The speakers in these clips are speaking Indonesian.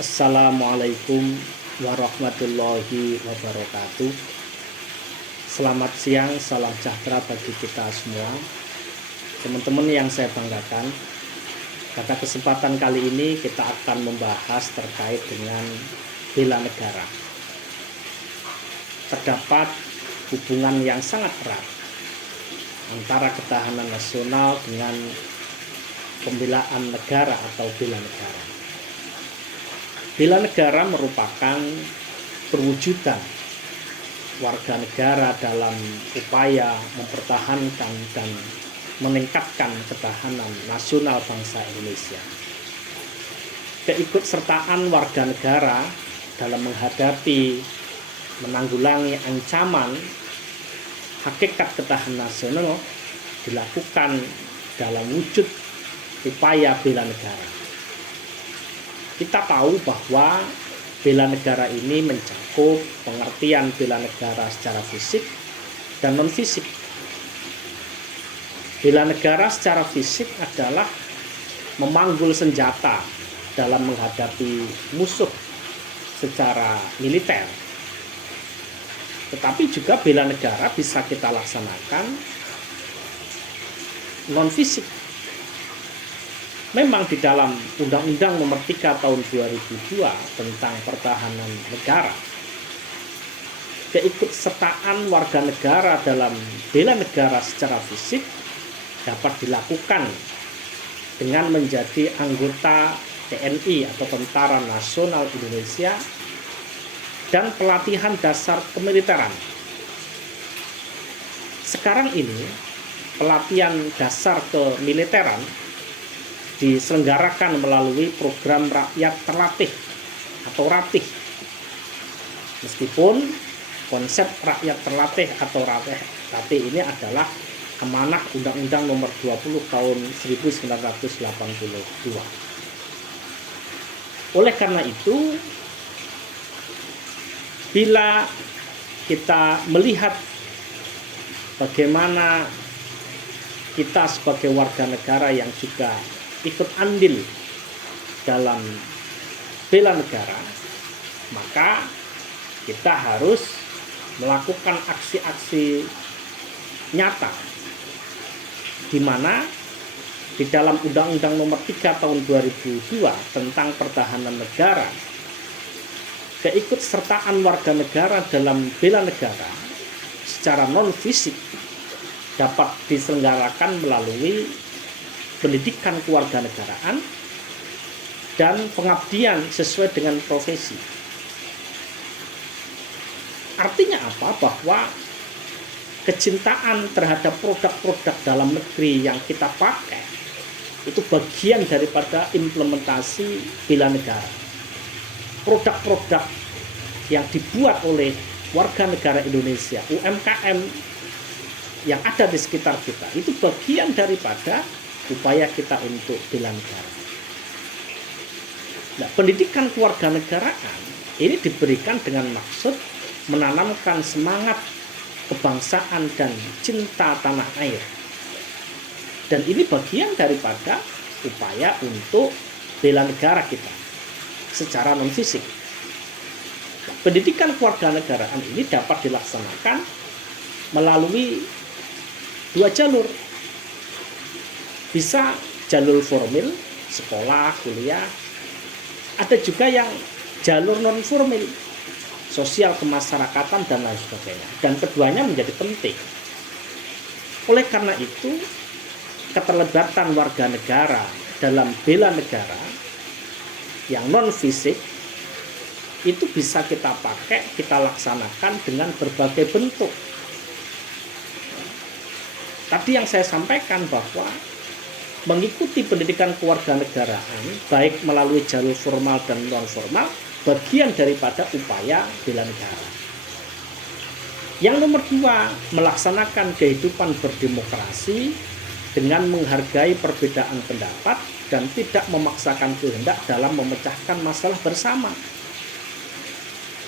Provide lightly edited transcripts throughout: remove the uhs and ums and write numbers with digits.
Assalamualaikum warahmatullahi wabarakatuh. Selamat siang, salam sejahtera bagi kita semua. Teman-teman yang saya banggakan, pada kesempatan kali ini kita akan membahas terkait dengan bela negara. Terdapat hubungan yang sangat erat antara ketahanan nasional dengan pembelaan negara atau bela negara. Bela negara merupakan perwujudan warga negara dalam upaya mempertahankan dan meningkatkan ketahanan nasional bangsa Indonesia. Keikutsertaan warga negara dalam menghadapi, menanggulangi ancaman hakikat ketahanan nasional dilakukan dalam wujud upaya bela negara. Kita tahu bahwa bela negara ini mencakup pengertian bela negara secara fisik dan non-fisik. Bela negara secara fisik adalah memanggul senjata dalam menghadapi musuh secara militer. Tetapi juga bela negara bisa kita laksanakan non-fisik. Memang di dalam Undang-Undang Nomor 3 Tahun 2002 tentang Pertahanan Negara, keikutsertaan warga negara dalam bela negara secara fisik dapat dilakukan dengan menjadi anggota TNI atau Tentara Nasional Indonesia dan pelatihan dasar kemiliteran. Sekarang ini pelatihan dasar kemiliteran diselenggarakan melalui program rakyat terlatih atau RATIH. Meskipun konsep rakyat terlatih atau RATIH ini adalah amanah Undang-Undang Nomor 20 Tahun 1982. Oleh karena itu, bila kita melihat bagaimana kita sebagai warga negara yang juga ikut andil dalam bela negara, maka kita harus melakukan aksi-aksi nyata di mana di dalam Undang-Undang Nomor 3 Tahun 2002 tentang Pertahanan Negara, keikutsertaan warga negara dalam bela negara secara non-fisik dapat diselenggarakan melalui pendidikan kewarganegaraan dan pengabdian sesuai dengan profesi. Artinya apa? Bahwa kecintaan terhadap produk-produk dalam negeri yang kita pakai itu bagian daripada implementasi bela negara. Produk-produk yang dibuat oleh warga negara Indonesia, UMKM yang ada di sekitar kita, itu bagian daripada upaya kita untuk bela negara. Nah, pendidikan kewarganegaraan ini diberikan dengan maksud menanamkan semangat kebangsaan dan cinta tanah air. Dan ini bagian daripada upaya untuk bela negara kita secara non-fisik. Nah, pendidikan kewarganegaraan ini dapat dilaksanakan melalui dua jalur. Bisa jalur formil, sekolah, kuliah. Ada juga yang jalur non-formil, sosial kemasyarakatan dan lain sebagainya. Dan keduanya menjadi penting. Oleh karena itu, keterlibatan warga negara dalam bela negara yang non-fisik itu bisa kita pakai, kita laksanakan dengan berbagai bentuk. Tadi yang saya sampaikan bahwa mengikuti pendidikan kewarganegaraan baik melalui jalur formal dan non formal bagian daripada upaya bela negara. Yang nomor 2, melaksanakan kehidupan berdemokrasi dengan menghargai perbedaan pendapat dan tidak memaksakan kehendak dalam memecahkan masalah bersama.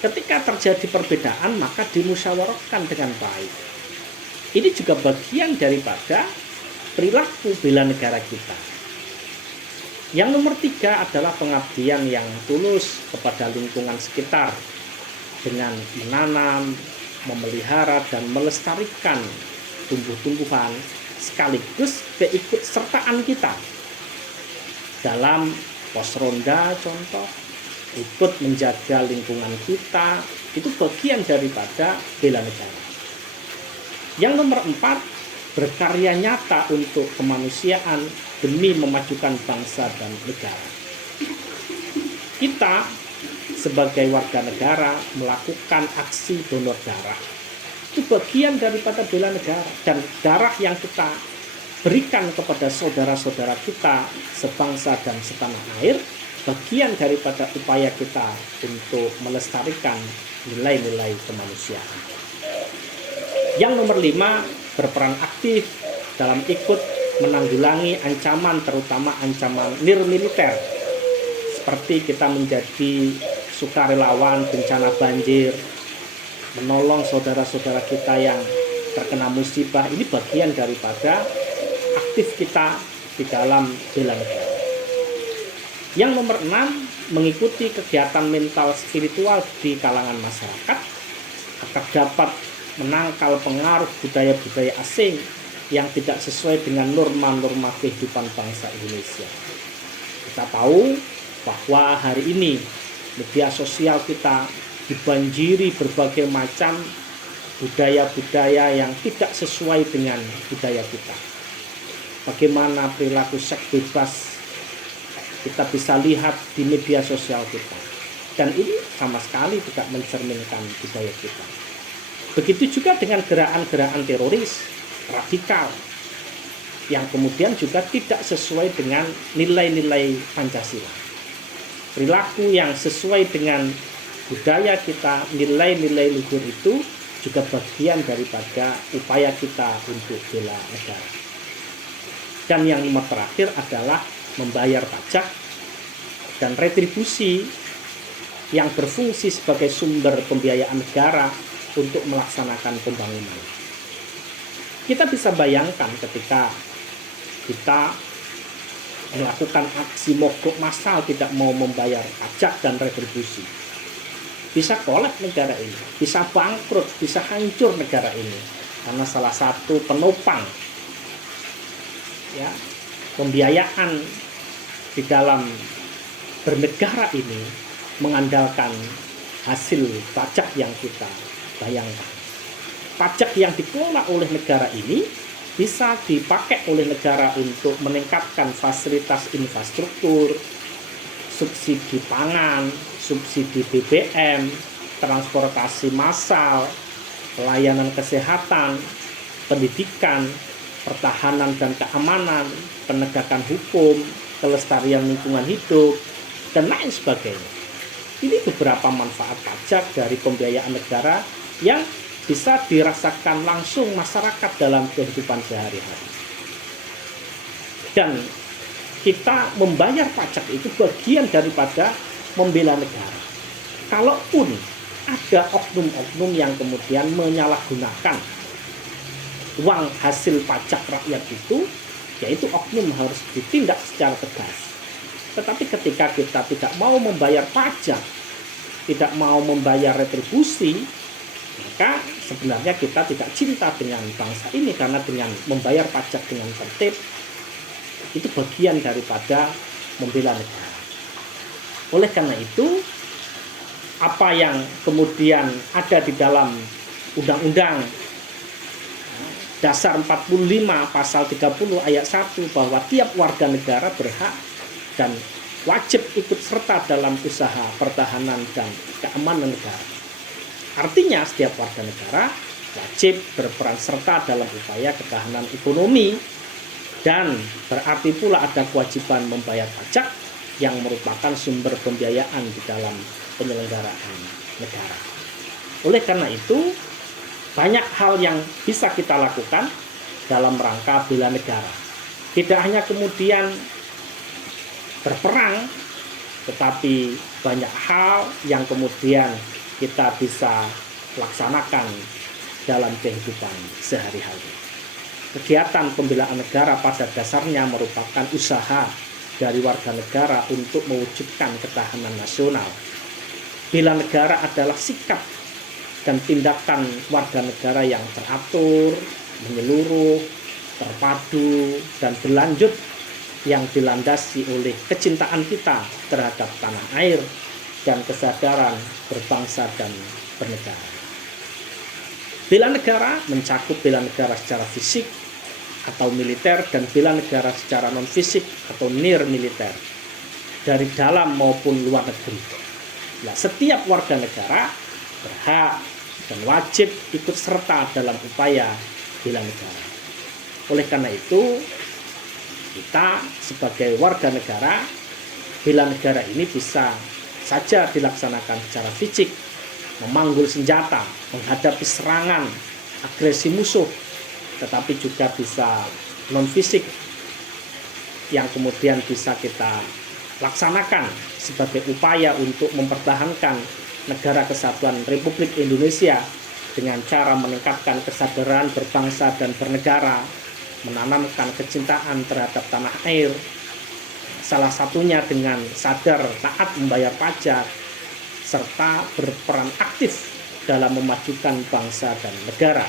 Ketika terjadi perbedaan maka dimusyawarahkan dengan baik. Ini juga bagian daripada perilaku bela negara kita. Yang nomor 3 adalah pengabdian yang tulus kepada lingkungan sekitar dengan menanam, memelihara, dan melestarikan tumbuh-tumbuhan sekaligus keikutsertaan kita dalam pos ronda contoh, ikut menjaga lingkungan kita, itu bagian daripada bela negara. Yang nomor 4, berkarya nyata untuk kemanusiaan demi memajukan bangsa dan negara. Kita sebagai warga negara melakukan aksi donor darah. Itu bagian daripada bela negara, dan darah yang kita berikan kepada saudara-saudara kita sebangsa dan setanah air bagian daripada upaya kita untuk melestarikan nilai-nilai kemanusiaan. Yang nomor 5, berperan aktif dalam ikut menanggulangi ancaman, terutama ancaman nirmiliter, seperti kita menjadi sukarelawan bencana banjir, menolong saudara-saudara kita yang terkena musibah. Ini bagian daripada aktif kita di dalam bela negara. Yang nomor 6, mengikuti kegiatan mental spiritual di kalangan masyarakat agar dapat menangkal pengaruh budaya-budaya asing yang tidak sesuai dengan norma-norma kehidupan bangsa Indonesia. Kita tahu bahwa hari ini media sosial kita dibanjiri berbagai macam budaya-budaya yang tidak sesuai dengan budaya kita. Bagaimana perilaku seks bebas kita bisa lihat di media sosial kita, dan ini sama sekali tidak mencerminkan budaya kita. Begitu juga dengan gerakan-gerakan teroris radikal yang kemudian juga tidak sesuai dengan nilai-nilai Pancasila. Perilaku yang sesuai dengan budaya kita, nilai-nilai luhur itu juga bagian daripada upaya kita untuk bela negara. Dan yang nomor terakhir adalah membayar pajak dan retribusi yang berfungsi sebagai sumber pembiayaan negara untuk melaksanakan pembangunan. Kita bisa bayangkan ketika kita melakukan aksi mogok massal tidak mau membayar pajak dan retribusi, bisa kolap negara ini, bisa bangkrut, bisa hancur negara ini, karena salah satu penopang pembiayaan di dalam bernegara ini mengandalkan hasil pajak yang kita bayangkan. Pajak yang dikelola oleh negara ini bisa dipakai oleh negara untuk meningkatkan fasilitas infrastruktur, subsidi pangan, subsidi BBM, transportasi massal, pelayanan kesehatan, pendidikan, pertahanan dan keamanan, penegakan hukum, kelestarian lingkungan hidup, dan lain sebagainya. Ini beberapa manfaat pajak dari pembiayaan negara yang bisa dirasakan langsung masyarakat dalam kehidupan sehari-hari. Dan kita membayar pajak itu bagian daripada membela negara. Kalaupun ada oknum-oknum yang kemudian menyalahgunakan uang hasil pajak rakyat itu, yaitu oknum harus ditindak secara tegas. Tetapi ketika kita tidak mau membayar pajak, tidak mau membayar retribusi, maka sebenarnya kita tidak cinta dengan bangsa ini, karena dengan membayar pajak dengan tertib itu bagian daripada membela negara. Oleh karena itu, apa yang kemudian ada di dalam Undang-Undang Dasar 45 pasal 30 ayat 1 bahwa tiap warga negara berhak dan wajib ikut serta dalam usaha pertahanan dan keamanan negara. Artinya setiap warga negara wajib berperan serta dalam upaya ketahanan ekonomi, dan berarti pula ada kewajiban membayar pajak yang merupakan sumber pembiayaan di dalam penyelenggaraan negara. Oleh karena itu, banyak hal yang bisa kita lakukan dalam rangka bela negara. Tidak hanya kemudian berperang, tetapi banyak hal yang kemudian kita bisa laksanakan dalam kehidupan sehari-hari. Kegiatan pembelaan negara pada dasarnya merupakan usaha dari warga negara untuk mewujudkan ketahanan nasional. Bela negara adalah sikap dan tindakan warga negara yang teratur, menyeluruh, terpadu, dan berlanjut yang dilandasi oleh kecintaan kita terhadap tanah air dan kesadaran berbangsa dan bernegara. Bela negara mencakup bela negara secara fisik atau militer dan bela negara secara non-fisik atau near militer dari dalam maupun luar negeri. Nah, setiap warga negara berhak dan wajib ikut serta dalam upaya bela negara. Oleh karena itu, kita sebagai warga negara, bela negara ini bisa saja dilaksanakan secara fisik, memanggul senjata, menghadapi serangan, agresi musuh, tetapi juga bisa non-fisik yang kemudian bisa kita laksanakan sebagai upaya untuk mempertahankan negara kesatuan Republik Indonesia dengan cara meningkatkan kesadaran berbangsa dan bernegara, menanamkan kecintaan terhadap tanah air, salah satunya dengan sadar taat membayar pajak, serta berperan aktif dalam memajukan bangsa dan negara,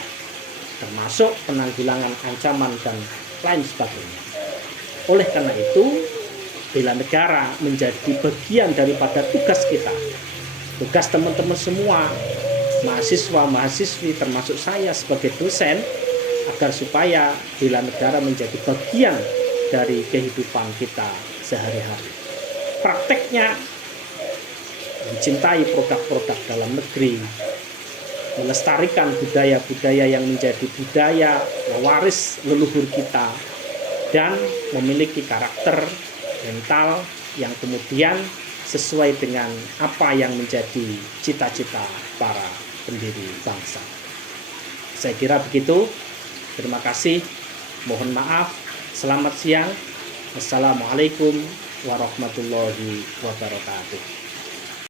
termasuk penanggulangan ancaman dan lain sebagainya. Oleh karena itu, bela negara menjadi bagian daripada tugas kita, tugas teman-teman semua, mahasiswa-mahasiswi termasuk saya sebagai dosen, agar supaya bela negara menjadi bagian dari kehidupan kita sehari-hari. Prakteknya mencintai produk-produk dalam negeri, melestarikan budaya-budaya yang menjadi budaya waris leluhur kita, dan memiliki karakter mental yang kemudian sesuai dengan apa yang menjadi cita-cita para pendiri bangsa. Saya kira begitu. Terima kasih. Mohon maaf. Selamat siang. Assalamualaikum warahmatullahi wabarakatuh.